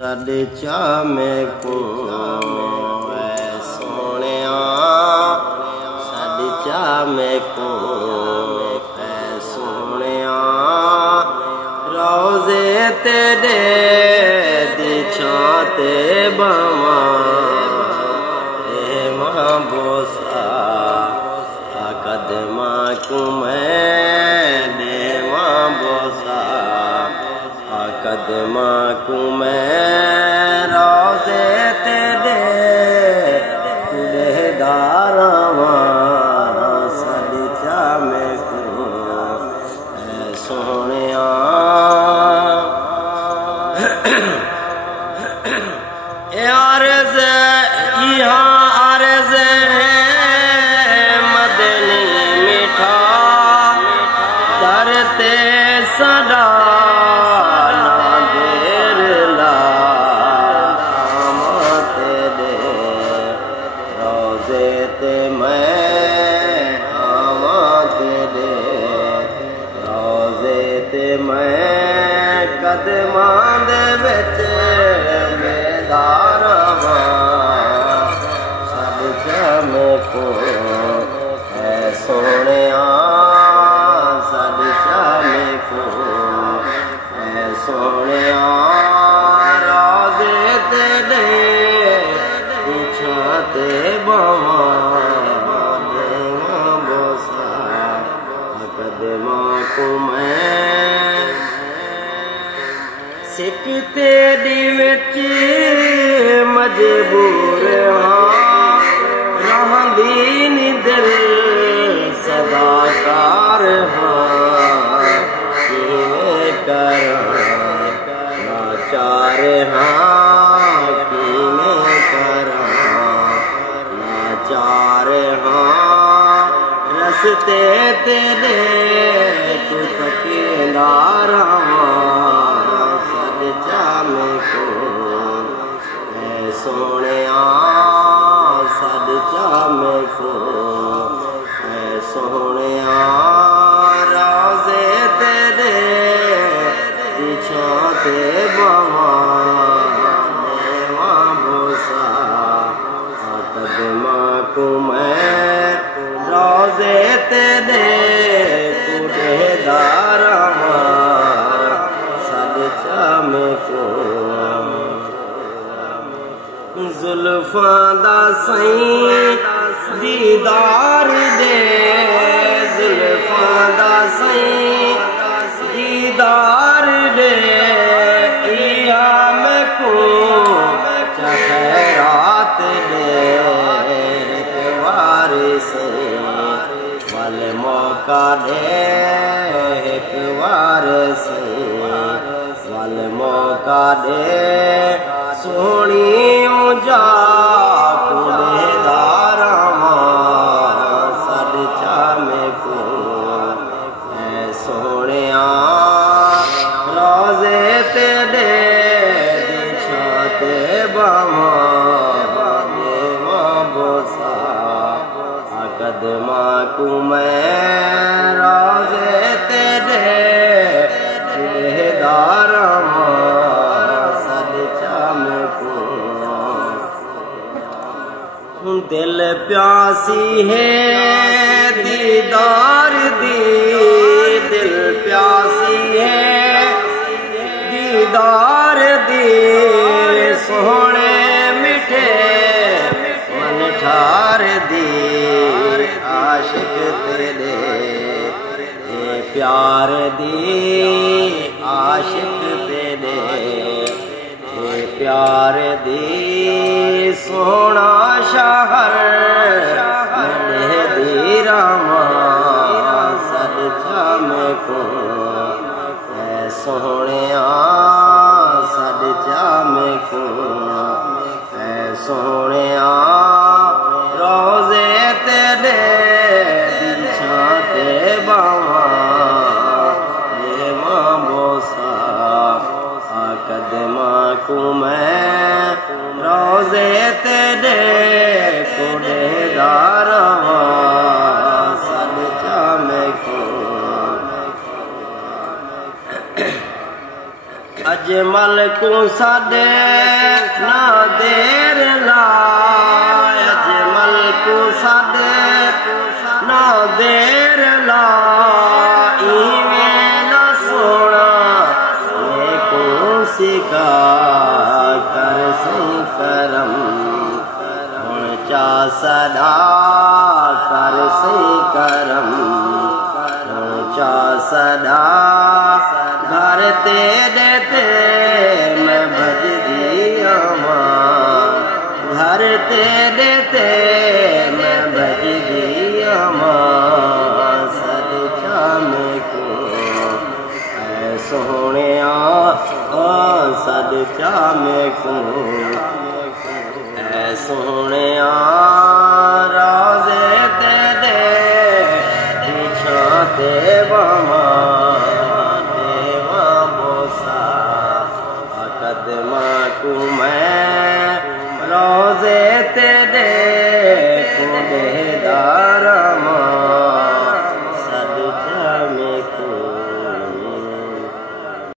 साडे चामे को सोनिया साडे चामे को सोनिया रोजे तेरे दी छाते बमा मां बोसा कदमा को मैं देवा बोसा कदमा को मैं रोजे तेरे कुड़ेदारवा साडे चामे को सोनिया आरज़ यहाँ आरज़ मदनी मीठा दरते सदा कदमां दे विच बेदारवा साडे चामे को है सोनिया साडे चामे को है सोनिया रोजे तेरे पूछाते बवा बोसा कदमा को मैं सिख तेरी विच मजबूर हाँ रहंदी नी दिल सदाकार हाँ किवें करां नाचार हाँ किवें करां नाचार हाँ रस्ते तेरे तू फकींदार चामे को है सोनिया साडे चामे को है सोनिया रोजे तेरे छाते बवा देवा बोसा कदमा को मैं रोजे तेरे कुड़ेदारवा जुल्फा दा सईं दीदार दे जुल्फा दा सईं दीदार दे इयाम को चखरात दे एक बार से वल मौका दे एक बार से वल मौका दे सोनी जा कुड़ेदारवा साडे चामे को है सोनिया रोजे तेरे दी छाते बवा देवा बोसा कदमा को मैं रोजे तेरे कुड़ेदारवा दिल प्यासी है दीदार दी दिल प्यासी है दीदार दी सोहने मिठे मन ठार दी आशिक तेरे ये प्यार दी आशिक तेरे ये प्यार दी सोना शहर दी रामा साडे चामे को है सोनिया साडे चामे को है सोनिया रोजे तेरे दी छाते बवा देवा बोसा कदमा को मैं रोजे तेरे कुड़ेदारवा साडे चामे को अज अजमल को साडे ना देर लाए, अजमल को साडे ना देर लाई, इवें ना सोना ये को सिखा कर सही करम, हुण चा सदा कर सही करम, हुण चा सदा घर ते देते मैं भजदी अमां, घर ते देते मैं भजदी अमां, सदका में को ऐ सोहणिया सदका में को ऐ सोहणिया रोज़े ते दे पीछा ते बमा को मैं रोज़े ते दे को दे